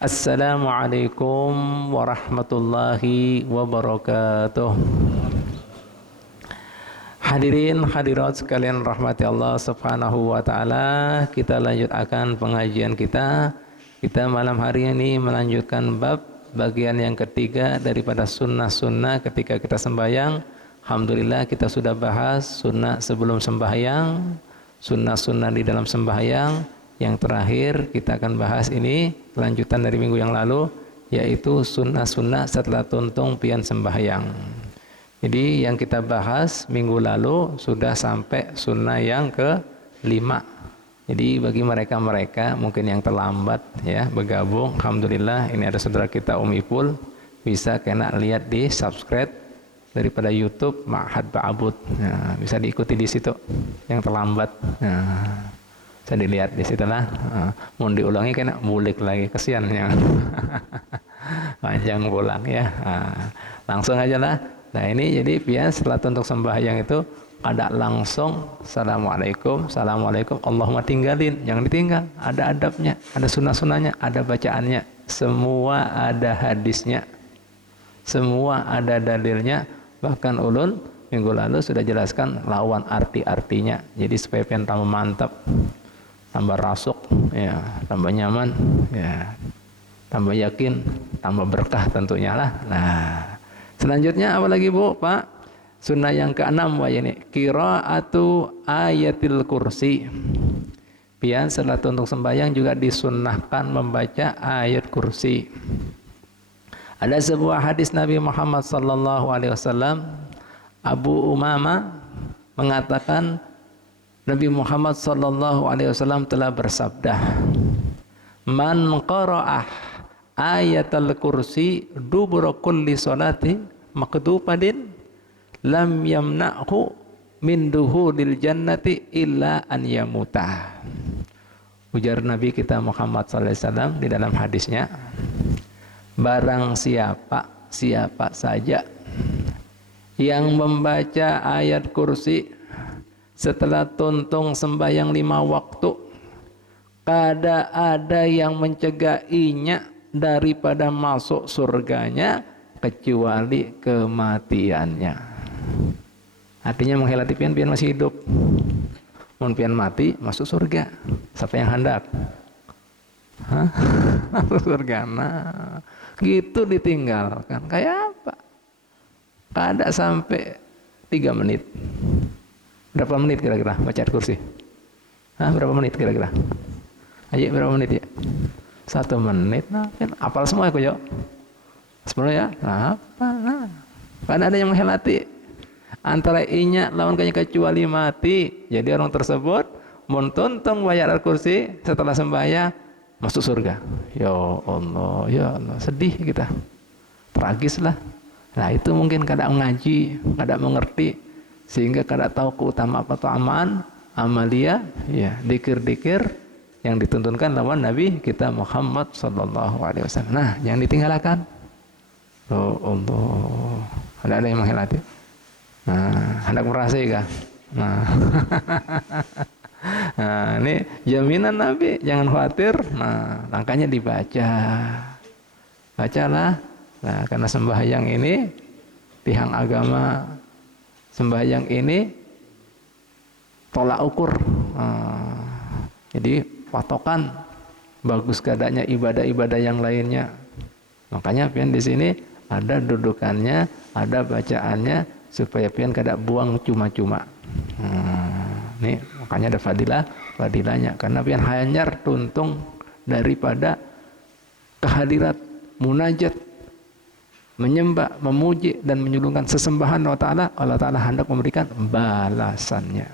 Assalamualaikum warahmatullahi wabarakatuh. Hadirin hadirat sekalian rahmati Allah Subhanahu wa taala, kita lanjutkan pengajian kita. Kita malam hari ini melanjutkan bab bagian yang ketiga daripada sunnah-sunnah ketika kita sembahyang. Alhamdulillah kita sudah bahas sunnah sebelum sembahyang, sunnah-sunnah di dalam sembahyang. Yang terakhir kita akan bahas ini lanjutan dari minggu yang lalu, yaitu sunnah-sunnah setelah tuntung pian sembahyang. Jadi yang kita bahas minggu lalu sudah sampai sunnah yang ke-5. Jadi bagi mereka-mereka mungkin yang terlambat ya bergabung, alhamdulillah ini ada saudara kita Ipul, bisa kena lihat di subscribe daripada YouTube Ma'had Ba'abud. Nah, bisa diikuti di situ yang terlambat. Nah, saya dilihat di situlah. Mau diulangi kena bulik lagi, kesian yang panjang pulang ya. Langsung aja lah. Nah ini jadi biar setelah tuntuk sembahyang itu ada langsung assalamualaikum, assalamualaikum, Allahumma tinggalin, jangan ditinggal. Ada adabnya, ada sunnah-sunnahnya, ada bacaannya, semua ada hadisnya, semua ada dalilnya. Bahkan ulun minggu lalu sudah jelaskan lawan arti-artinya. Jadi supaya pian tambah mantap, tambah rasuk, ya, tambah nyaman, ya, tambah yakin, tambah berkah tentunya lah. Nah, selanjutnya apa lagi Bu, Pak? Sunnah yang ke-6 wah ini, qiraatu ayatil kursi. Pian setelah tuntuk sembahyang juga disunnahkan membaca ayat kursi. Ada sebuah hadis Nabi Muhammad sallallahu alaihi wasallam, Abu Umamah mengatakan Nabi Muhammad sallallahu alaihi wasallam telah bersabda, "Man qara'ah ayatal kursi dubura kulli salati maktubatin lam yamna'hu min duhulil jannati illa an yamuta." Ujar Nabi kita Muhammad sallallahu alaihi wasallam di dalam hadisnya, barang siapa saja yang membaca ayat kursi setelah tuntung sembahyang 5 waktu, kada ada yang mencegainya daripada masuk surganya kecuali kematiannya. Artinya menghelati pian masih hidup, mun pian mati masuk surga. Siapa yang hendak? Masuk surga. Nah, gitu ditinggalkan. Kayak apa? Kada sampai 3 menit. Berapa menit kira-kira baca ayat kursi? Berapa menit kira-kira? Ayo berapa menit ya? 1 menit. Nah, apal semua ya Koyo? 10 ya? Apa? Nah, karena ada yang menghelati antara inya lawan kanya kecuali mati. Jadi orang tersebut mentuntung bayar ayat kursi setelah sembahyang masuk surga. Ya Allah, sedih kita. Tragis lah. Nah, itu mungkin kada mengaji, kada mengerti, sehingga kada tahu keutamaan amalia, ya, dikir-dikir yang dituntunkan lawan Nabi kita Muhammad sallallahu alaihi wasallam. Nah, jangan ditinggalkan. Oh Allah, ada yang menghelati. Nah, hendak merasa kah? Nah, nah, ini jaminan Nabi, jangan khawatir. Nah, langkahnya dibaca, bacalah. Nah, karena sembahyang ini tiang agama, sembahyang ini tolak ukur. Jadi patokan bagus keadaannya ibadah-ibadah yang lainnya. Makanya pian di sini ada dudukannya, ada bacaannya supaya pian kada buang cuma-cuma. Nih makanya ada fadilahnya karena pian hanyar tuntung daripada kehadirat munajat, menyembah, memuji dan menyulungkan sesembahan Allah Ta'ala hendak memberikan balasannya.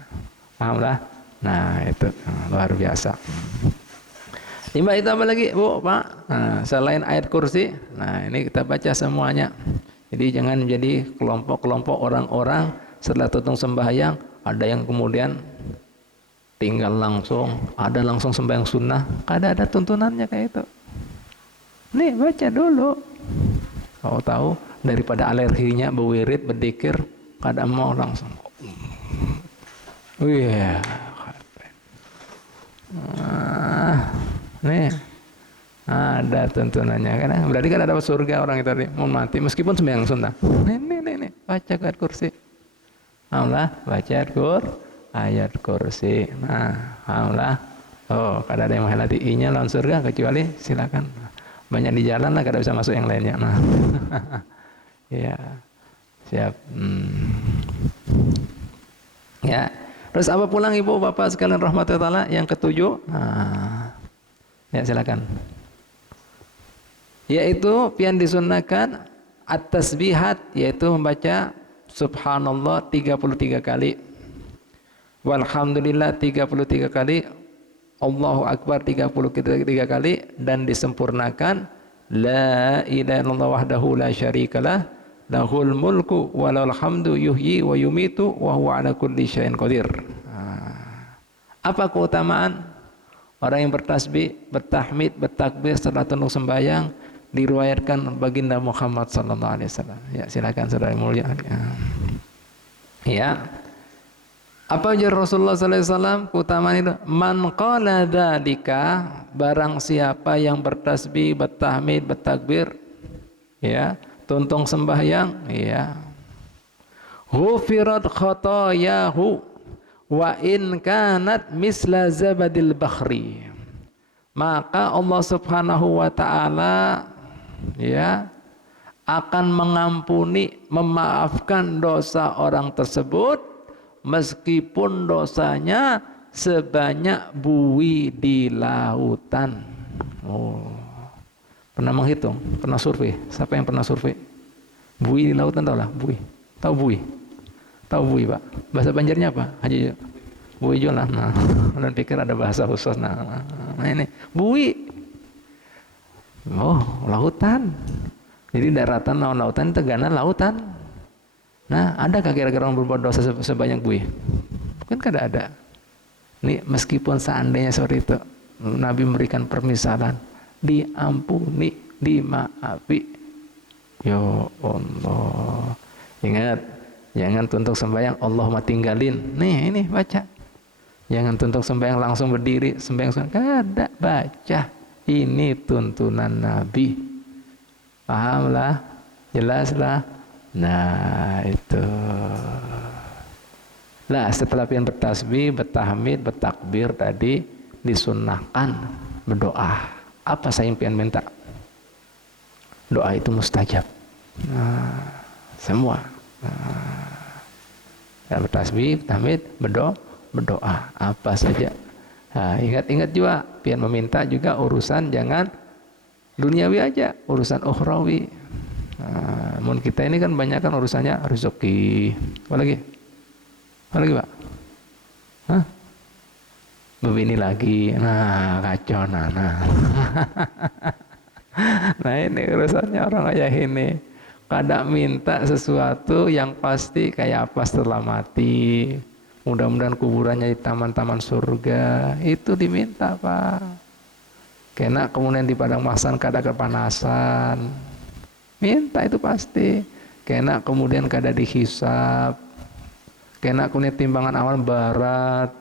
Pahamlah? Nah itu luar biasa. Timba itu apa lagi Bu, Pak? Nah, selain ayat kursi, nah ini kita baca semuanya. Jadi jangan menjadi kelompok-kelompok orang-orang setelah tuntung sembahyang, ada yang kemudian tinggal langsung, ada langsung sembahyang sunnah, ada tuntunannya kayak itu. Nih baca dulu. Tahu daripada alerginya berwirid berdikir kada mau langsung. Nih Ada tuntunannya kan? Berarti kan ada surga orang itu tadi mau mati meskipun sembahyang sunnah. Ini baca ayat kursi. Alhamdulillah baca ayat kursi. Nah, alhamdulillah. Oh, kada ada yang menghalati I-nya lawan surga kecuali silakan. Banyak di jalan lah kada bisa masuk yang lainnya. Nah. Ya. Siap. Ya. Terus apa pulang Ibu Bapak sekalian rahmatullahi taala yang ketujuh? Nah. Ya silakan. Yaitu pian disunnahkan at-tasbihat, yaitu membaca subhanallah 33 kali, walhamdulillah 33 kali, Allahu akbar 33 kali, dan disempurnakan la ilaha illallah wahdahu la syarikalah lahul mulku wa lahul hamdu yuhyi wa yumitu wa huwa ala kulli syai'in qadir. Apa keutamaan orang yang bertasbih, bertahmid, bertakbir setelah tunduk sembahyang? Diriwayatkan baginda Muhammad sallallahu alaihi wasallam. Ya, silakan saudara mulia. Ya. Apa ujar Rasulullah sallallahu alaihi wasallam keutamaan itu? Man qala dzalika, barang siapa yang bertasbih, bertahmid, bertakbir, ya, tuntung sembahyang, ya. Ghufirat khotoyahu wa in kanat misla zabadil bakhri. Maka Allah Subhanahu wa taala, ya, akan mengampuni, memaafkan dosa orang tersebut meskipun dosanya sebanyak buih di lautan. Oh. Pernah menghitung? Pernah survei? Siapa yang pernah survei? Buih di lautan tahu lah, buih. Tahu buih? Tahu buih, Pak? Bahasa Banjarnya apa? Haji buih jolah. Nah, dan pikir ada bahasa khusus. Nah ini buih. Oh, lautan. Jadi daratan lawan lautan, tegana lautan. Nah, adakah kira-kira orang berbuat dosa sebanyak buih? Mungkin kada ada. Ini meskipun seandainya seperti itu, Nabi memberikan permisalan, diampuni, dimaafi. Ya Allah. Ingat, jangan tuntuk sembahyang Allahumma tinggalin. Nih, ini baca. Jangan tuntuk sembahyang langsung berdiri, sembahyang kada, baca. Ini tuntunan Nabi. Pahamlah? Jelaslah? Nah, itu. Nah, setelah pian bertasbih, bertahmid, bertakbir tadi disunnahkan berdoa. Apa saya pian minta? Doa itu mustajab. Nah, semua. Nah, bertasbih, bertahmid, berdoa. Apa saja. Nah, ingat juga, pian meminta juga urusan jangan duniawi aja, urusan ukhrawi. Nah, mun kita ini kan banyak kan urusannya rezeki. Apa lagi? Apa lagi, Pak? Hah? Begini lagi. Nah, kacau nah. Nah, ini urusannya orang kayak ini. Kadang minta sesuatu yang pasti kayak apa setelah mati. Mudah-mudahan kuburannya di taman-taman surga. Itu diminta, Pak. Kena kemudian di padang mahsyar kada kepanasan. Minta itu pasti. Kena kemudian kada dihisab. Kena kemudian timbangan amal barat.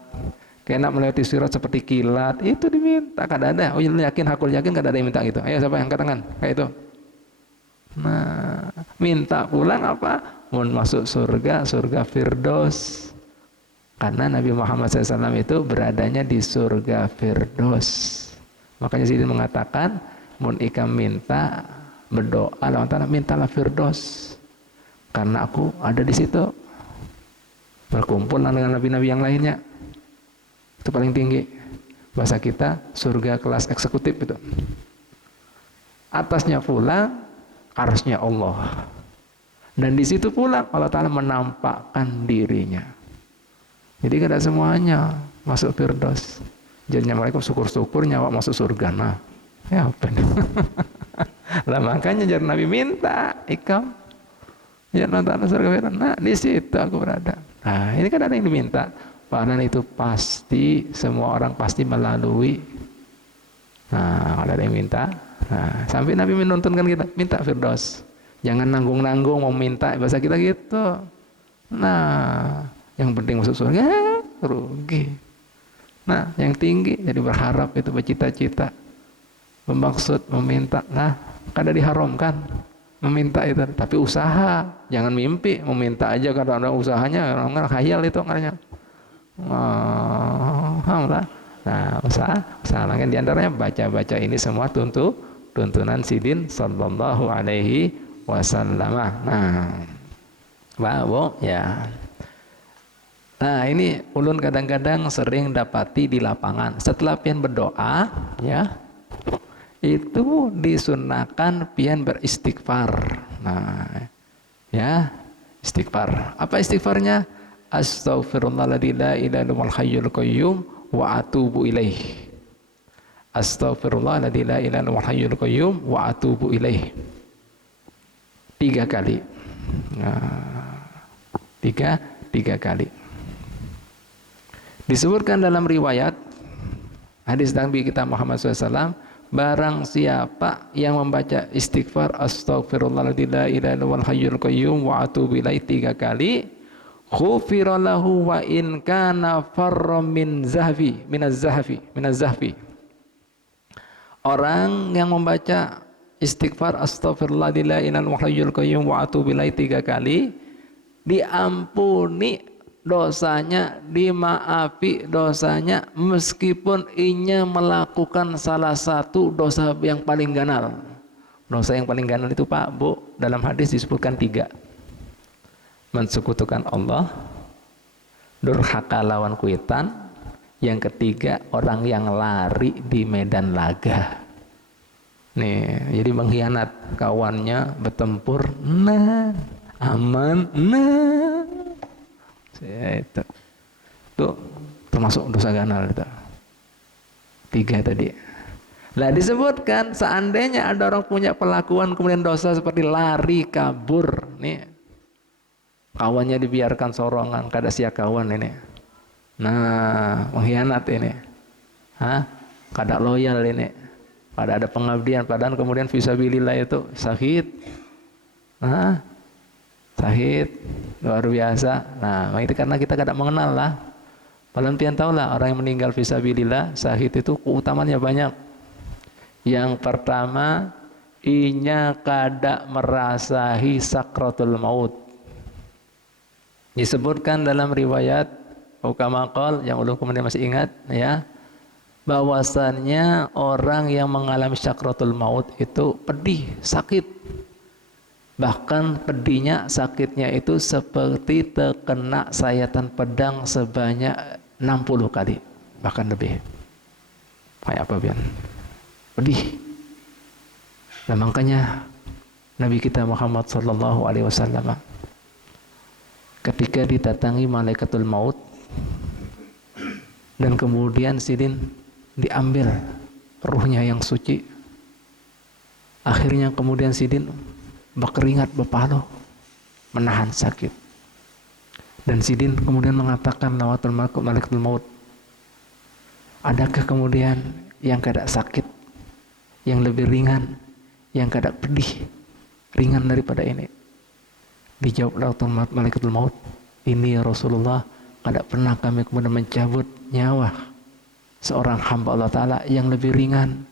Kena melewati sirat seperti kilat. Itu diminta. Kada ada. Oh, yakin, hakul yakin kada ada yang minta gitu. Ayo siapa yang angkat tangan? Kayak itu. Nah, minta pulang apa? Mau masuk surga, surga Firdaus. Karena Nabi Muhammad SAW itu beradanya di surga Firdaus. Makanya Sidin mengatakan, mun ikam minta berdoa, Allah Ta'ala mintalah Firdaus. Karena aku ada di situ. Berkumpul dengan nabi-nabi yang lainnya. Itu paling tinggi. Bahasa kita surga kelas eksekutif itu. Atasnya pula arsy-Nya Allah. Dan di situ pula Allah Ta'ala menampakkan dirinya. Jadi kada semuanya masuk Firdaus. Jadinya mereka syukur-syukur nyawa masuk surga. Nah, ya apa nih? Lah makanya jadi Nabi minta ikam ya nonton surga Firdaus. Nah, di situ aku berada. Nah, ini kan ada yang diminta. Padahal itu pasti semua orang pasti melalui. Nah, ada yang minta. Nah, sampai Nabi menuntunkan kita minta Firdaus. Jangan nanggung-nanggung mau minta, bahasa kita gitu. Nah, yang penting masuk surga, rugi. Nah, yang tinggi jadi berharap itu bercita-cita. bermaksud meminta. Nah, kada diharamkan meminta itu, tapi usaha, jangan mimpi meminta aja karena ada usahanya, orang khayal itu katanya. Alhamdulillah. Nah, usaha lagi diantaranya baca ini semua tuntunan Sidin Sallallahu Alaihi Wasallam. Nah, Bu, ya. Nah, ini ulun kadang-kadang sering dapati di lapangan. Setelah pian berdoa, ya, itu disunahkan pian beristighfar. Nah, ya, istighfar. Apa istighfarnya? Astaghfirullahaladzim la ilaha illallahul hayyul qayyum wa atubu ilaih. Astaghfirullahaladzim la ilaha illallahul hayyul qayyum wa atubu ilaih. 3 kali. Nah, tiga kali. Disebutkan dalam riwayat hadis Nabi kita Muhammad SAW, barang siapa yang membaca istighfar astaghfirullahaladzim la ilaha illallahul hayyul qayyum wa atubu ilaih 3 kali, ghufira lahu wa in kana farra minaz zahfi. Orang yang membaca istighfar astaghfirullahaladzim la ilaha illallahul hayyul qayyum wa atubu ilaih 3 kali, diampuni dosanya, dimaafi dosanya, meskipun inya melakukan salah satu dosa yang paling ganal. Dosa yang paling ganal itu, Pak, Bu, dalam hadis disebutkan 3. Mensekutukan Allah, durhaka lawan kuitan, yang ketiga orang yang lari di medan laga. Nih, jadi mengkhianat kawannya, bertempur, nah, aman, nah. Ya, itu termasuk dosa ganal itu. 3 tadi. Nah, disebutkan seandainya ada orang punya pelakuan kemudian dosa seperti lari, kabur, nih, kawannya dibiarkan sorongan, kada sia kawan ini. Nah, mengkhianat ini. Kada loyal ini. Kada ada pengabdian, padahal kemudian fisabilillah itu sakit. Sakit luar biasa. Nah, itu karena kita kadang mengenal lah. Padahal pian tahu lah, orang yang meninggal fisabilillah sakit itu keutamanya banyak. Yang pertama, inya kada merasahi sakratul maut. Disebutkan dalam riwayat ukama qol yang ulun kemudian masih ingat, ya, bahwasannya orang yang mengalami sakratul maut itu pedih, sakit. Bahkan pedihnya, sakitnya itu seperti terkena sayatan pedang sebanyak 60 kali, bahkan lebih. Kayak apa, Bian? Pedih. Nah, makanya Nabi kita Muhammad sallallahu alaihi wasallam ketika didatangi malaikatul maut dan kemudian Sidin diambil ruhnya yang suci, akhirnya kemudian Sidin berkeringat, berpalu, menahan sakit. Dan Sidin kemudian mengatakan lawatul malaikatul maut, adakah kemudian yang kada sakit, yang lebih ringan, yang kada pedih, ringan daripada ini? Dijawab lawatul malaikatul maut, ini ya Rasulullah, kada pernah kami kemudian mencabut nyawa seorang hamba Allah Ta'ala yang lebih ringan,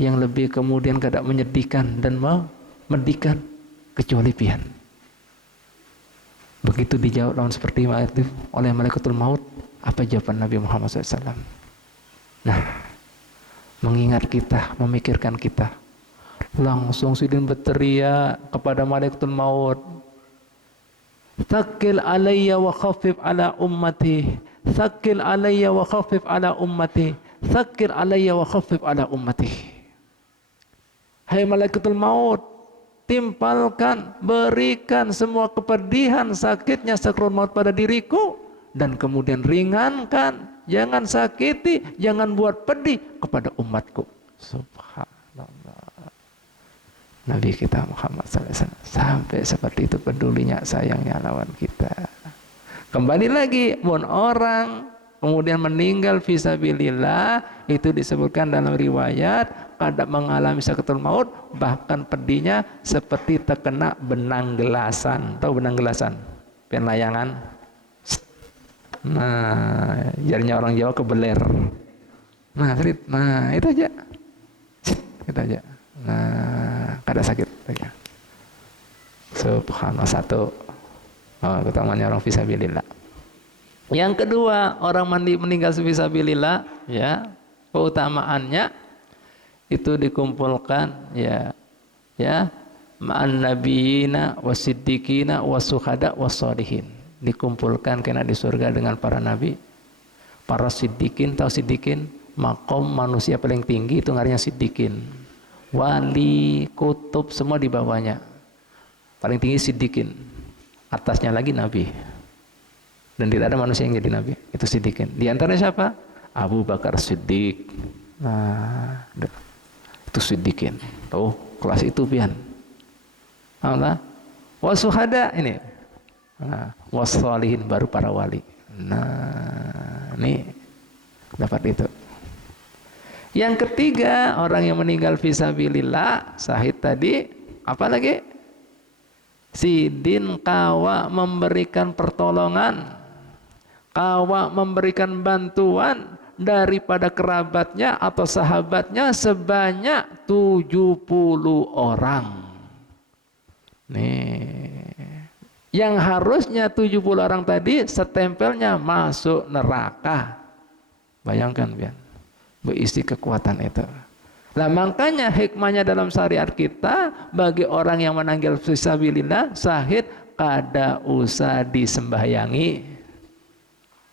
yang lebih kemudian kada menyedihkan dan memedihkan kecuali pian. Begitu dijawab lawan seperti itu oleh malaikatul maut, apa jawaban Nabi Muhammad SAW? Nah, mengingat kita, memikirkan kita, langsung Sidin berteriak kepada malaikatul maut, "Tsaqil alayya wa khaffif ala ummati, tsaqil alayya wa khaffif ala ummati, tsaqil alayya wa khaffif ala ummati." Hai malaikatul maut, timpalkan, berikan semua kepedihan, sakitnya sakratul maut pada diriku, dan kemudian ringankan, jangan sakiti, jangan buat pedih kepada umatku. Subhanallah. Nabi kita Muhammad SAW sampai seperti itu pedulinya, sayangnya lawan kita. Kembali lagi, mun orang kemudian meninggal fisabilillah, itu disebutkan dalam riwayat kada mengalami sakratul maut, bahkan pedihnya seperti terkena benang gelasan. Tahu benang gelasan? Pen layangan. Nah, jarinya orang Jawa kebeler. Nah, itu aja. Kita aja. Nah, kada sakit. Subhanallah, satu. Oh, utamanya orang fisabilillah. Yang kedua, orang meninggal fisabilillah, ya, keutamaannya itu dikumpulkan, ya, ma'an nabiyina wasiddiqina wasuhada wassalihin. Dikumpulkan kena di surga dengan para nabi, para siddiqin. Tahu siddiqin? Makom manusia paling tinggi itu ngarinya siddiqin. Wali, kutub semua di bawahnya. Paling tinggi siddiqin. Atasnya lagi nabi. Dan tidak ada manusia yang jadi nabi. Itu siddiqin. Di antaranya siapa? Abu Bakar Siddiq. Nah, itu siddiqin. Tuh, kelas itu pian. Allah. Wasuhada ini. Nah, wassalihin baru para wali. Nah, ini dapat itu. Yang ketiga, orang yang meninggal fisabilillah, syahid tadi, apa lagi? Sidin kawa memberikan pertolongan, kawa memberikan bantuan daripada kerabatnya atau sahabatnya sebanyak 70 orang. Nih, yang harusnya 70 orang tadi setempelnya masuk neraka. Bayangkan biar berisi kekuatan itu. Nah, makanya hikmahnya dalam syariat kita bagi orang yang menanggal fisabilillah syahid kada usah disembahyangi.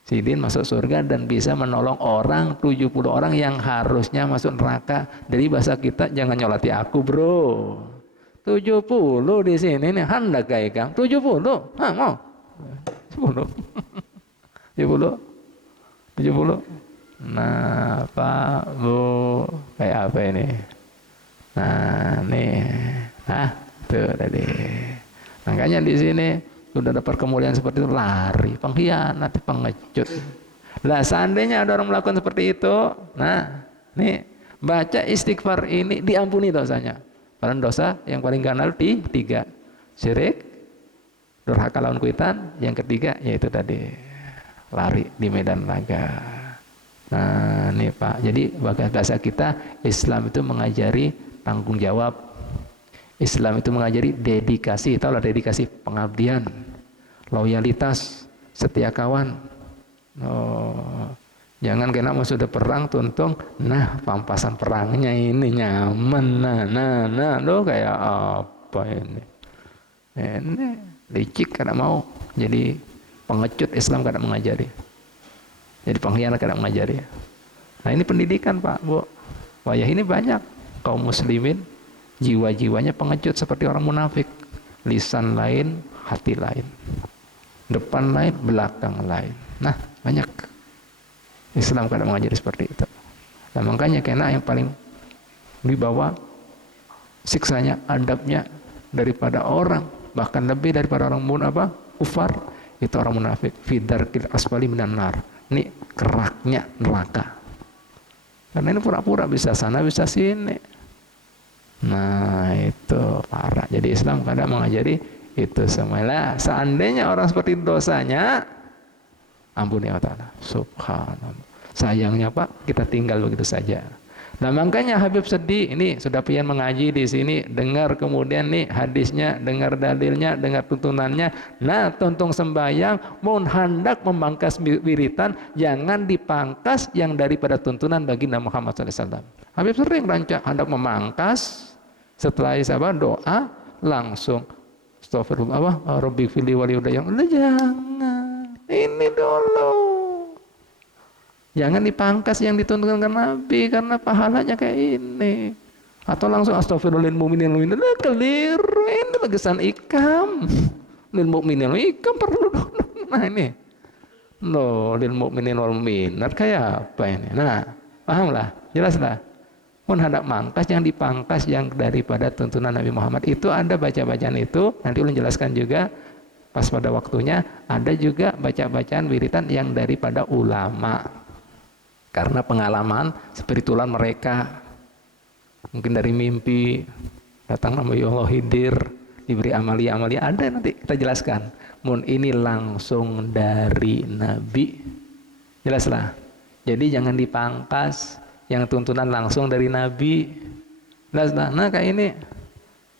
Sidin masuk surga dan bisa menolong orang 70 orang yang harusnya masuk neraka. Dari bahasa kita, jangan nyolati aku, bro. 70 di sini nih, hendak kayak Kang. 70. Hah, mau? 10. 70. 70. Nah, Pak, Bu, kayak apa ini? Nah, nih. Nah, tuh tadi. Makanya di sini sudah dapat kemuliaan seperti itu, lari, pengkhianat, pengecut. Lah, seandainya ada orang melakukan seperti itu, nah, nih, baca istighfar ini diampuni dosanya. Padahal dosa yang paling ganal di 3. Syirik, durhaka lawan kuitan, yang ketiga yaitu tadi lari di medan laga. Nah, nih Pak. Jadi bahasa kita, Islam itu mengajari tanggung jawab. Islam itu mengajari dedikasi. Tahu lah dedikasi, pengabdian, loyalitas, setia kawan. Oh, jangan kena mau sudah perang tuntung, nah pampasan perangnya ini nyaman, nah, lo kayak apa ini? Ini licik kada mau. Jadi pengecut Islam kada mengajari. Jadi pengkhianat kada mengajari. Nah, ini pendidikan Pak, Bu. Wayah ini banyak kaum muslimin jiwa-jiwanya pengecut seperti orang munafik. Lisan lain, hati lain. Depan lain, belakang lain. Nah, banyak. Islam kada mengajari seperti itu. Nah, makanya kena yang paling dibawa siksanya, adabnya daripada orang, bahkan lebih daripada orang kufar, itu orang munafik. Fidarkil asfali minan nar. Ini keraknya neraka. Karena ini pura-pura bisa sana bisa sini. Nah, itu parah. Jadi Islam kadang mengajari itu semuanya. Seandainya orang seperti dosanya, ampuni ya Allah. Subhanallah. Sayangnya Pak, kita tinggal begitu saja. Nah, makanya Habib sedih. Ini sudah pian mengaji di sini, dengar kemudian nih hadisnya, dengar dalilnya, dengar tuntunannya. Nah, tuntung sembahyang, mohon hendak memangkas wiritan, jangan dipangkas yang daripada tuntunan bagi Nabi Muhammad SAW. Habib sering rancak hendak memangkas, setelah isabah doa langsung astagfirullah, Rabbi fili wali udayang. Jangan, ini dulu. Jangan dipangkas yang dituntunkan Nabi karena pahalanya kayak ini. Atau langsung astagfirullahil mu'minin wal mu'minat. Keliru, ini legesan ikam. Lil mu'minin ikam perlu. Nah, ini. Loh, lil mu'minin wal mu'minat kayak apa ini? Nah, pahamlah, jelaslah. Pun hendak mangkas yang dipangkas yang daripada tuntunan Nabi Muhammad. Itu ada baca-bacaan itu, nanti ulun jelaskan juga pas pada waktunya. Ada juga baca-bacaan wiritan yang daripada ulama. Karena pengalaman spiritualan mereka, mungkin dari mimpi datang nama Allah Hidir, diberi amalia-amalia, ada nanti kita jelaskan. Mun ini langsung dari Nabi, jelaslah. Jadi jangan dipangkas yang tuntunan langsung dari Nabi. Nah kayak ini.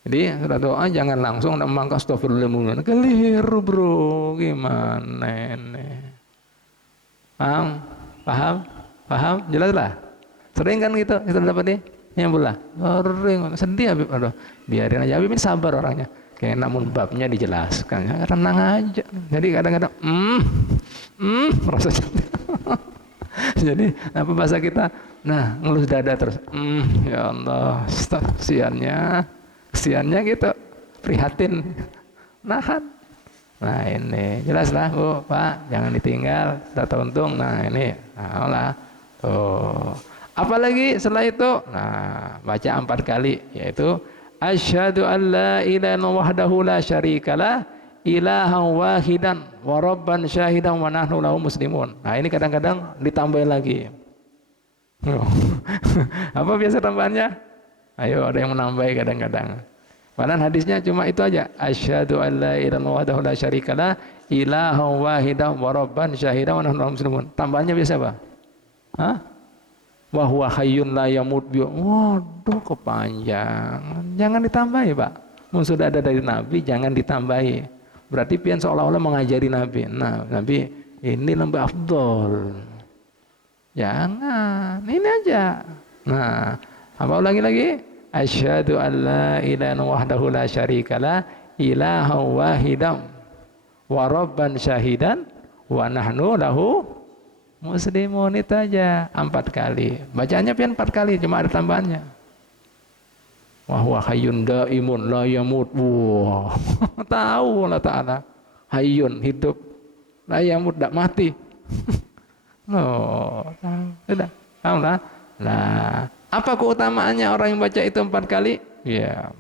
Jadi sudah doa jangan langsung memangkas astagfirullahaladzim. Keliru bro, gimana ini? Paham? Paham? Paham? Jelas lah. Sering kan gitu, kita dapat nih. Yang pula, sering, sedih Habib. Aduh, biarin aja Habib ini sabar orangnya. Kayak namun babnya dijelaskan, ya, tenang aja. Jadi kadang-kadang, rasanya. Jadi apa bahasa kita? Nah, ngelus dada terus. Ya Allah, kesiannya gitu, prihatin, nahan. Nah ini jelas lah Bu, Pak, jangan ditinggal, sudah teruntung. Nah ini, nah olah, tuh. Apalagi setelah itu, nah baca 4 kali, yaitu asyhadu an la ilaha illallah wahdahu la syarikalah ilahan wahidan wa rabban syahidan wa nahnu lahu muslimun. Nah ini kadang-kadang ditambahin lagi. Apa biasa tambahannya? Ayo ada yang menambah kadang-kadang. Padahal hadisnya cuma itu aja. Asyhadu an la ilaha illallah wahdahu la syarikalah ilahan wahidan wa rabban syahidan wa nahnu lahu muslimun. Tambahannya biasa apa? Hah? Wa huwa hayyun la yamut bi. Waduh kepanjangan. Jangan ditambahi, Pak. Mun sudah ada dari Nabi jangan ditambahi. Berarti pian seolah-olah mengajari Nabi. Nah, Nabi ini lebih afdol. Jangan, ini aja. Nah, apa ulangi lagi? Asyhadu an la ilaha illallah wahdahu la syarikalah ilahan wahidan wa rabban syahidan wa nahnu lahu muslimun. Itu aja 4 kali. Bacaannya pian 4 kali, cuma ada tambahannya. Wa huwa hayyun daimun la yamut. Wah, tahu Allah Ta'ala. Hayyun, hidup. La yamut, tidak mati. Loh, sudah. Paham lah? Nah, apa keutamaannya orang yang baca itu 4 kali? Ya.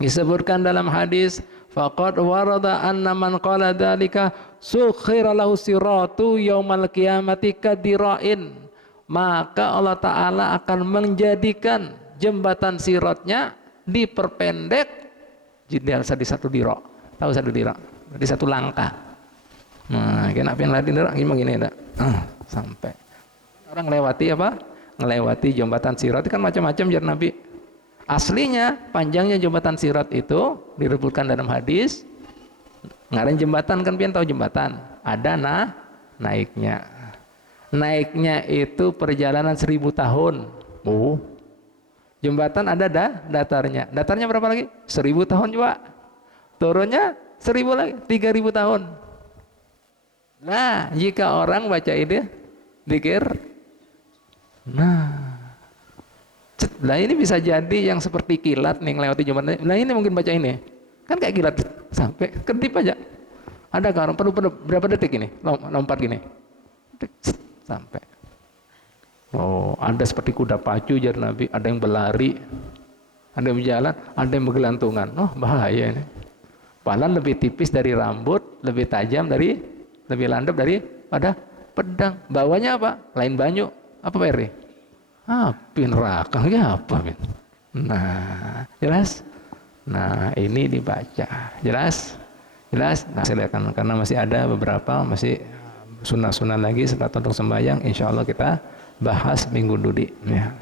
Disebutkan dalam hadis, faqad warada anna man qala dzalika sukhira lahu siratu yaumal qiyamati kadira'in. Maka Allah Ta'ala akan menjadikan jembatan siratnya diperpendek jadi 1 dira. Tahu 1 dira? Di 1 langkah. Nah, kena pian ladin dira gini enggak? Sampai. Orang lewati apa? Ngelewati jembatan sirat itu kan macam-macam jar Nabi. Aslinya panjangnya jembatan sirat itu disebutkan dalam hadis. Ngaran jembatan kan pian tahu jembatan. Ada naiknya. Naiknya itu perjalanan 1000 tahun. Jembatan ada datarnya. Datarnya berapa lagi? 1000 tahun juga. Turunnya 1000 lagi, 3000 tahun. Nah, jika orang baca ini zikir, nah ini bisa jadi yang seperti kilat nih ngelewati jembatan. Nah ini mungkin baca ini, kan kayak kilat sampai kedip aja. Ada kan perlu berapa detik ini lompat gini, sampai. Oh, ada seperti kuda pacu jar Nabi, ada yang berlari, ada yang berjalan, ada yang bergelantungan. Oh bahaya ini. Padahal lebih tipis dari rambut, lebih tajam lebih landep daripada pedang. Bawanya apa? Lain banyu. Apa Pak RI? Api neraka. Ya apa? Nah, jelas? Nah, ini dibaca. Jelas? Jelas? Nah, silakan karena masih ada beberapa masih sunnah-sunnah lagi setelah untuk sembahyang. Insya Allah kita bahas minggu dudi. Ya.